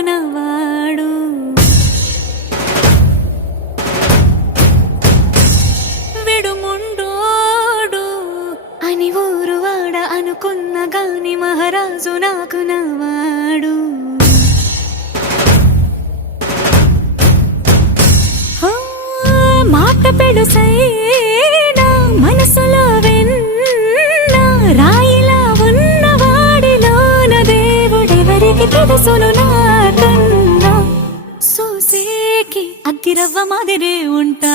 నాకు నవ్వాడు. విడుముండోడు అని ఊరు వాడ అనుకున్న గాని మహారాజు నాకు నవ్వాడు. మాట పెడుసైనా మనసులో వెన్న రాయిలా ఉన్నవాడిలోన దేవుడెవరికి తెలుసును నాకన్నా. సూసేకి అగ్గిరవ్వ మాదిరే ఉంటా